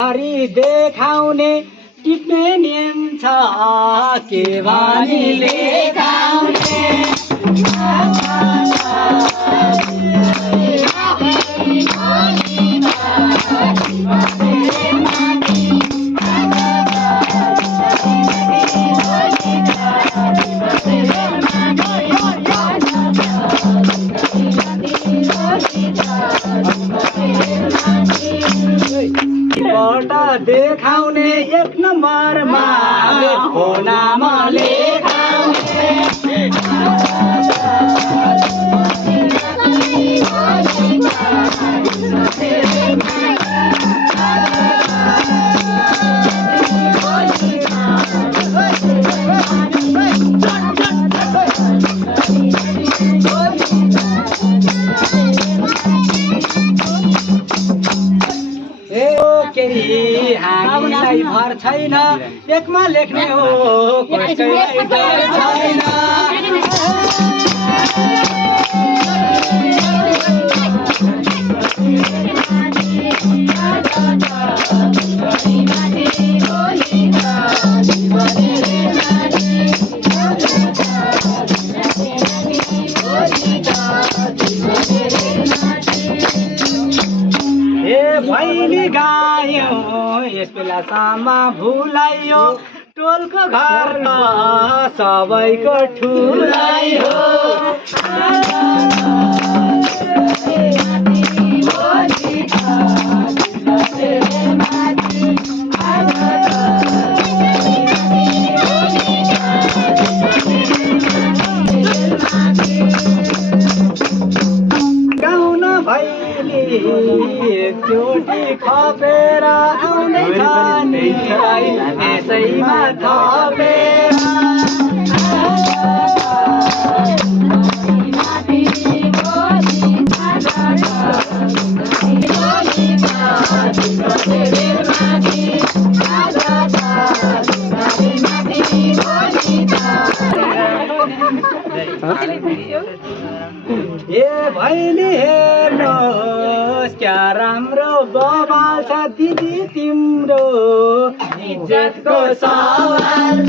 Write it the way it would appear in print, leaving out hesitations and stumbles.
हरि देखाउने टिप्ने नियम छ के भनीले देखाउने देखाउने एक नम्बरमा लेखो नाम लेखाउने हामीलाई भर छैन एकमा लेख्ने हो कसैलाई डर छैन भैली गायो यस बेलासम्म भुलाइयो टोलको घर त सबैको ठुलाइयो गाउन भैली एकचोटि खपेर आउने जाने यसैमा थपेर ए भैली हेर्नुहोस् क्या राम्रो बबाल छ दिदी तिम्रो इज्जतको सवाल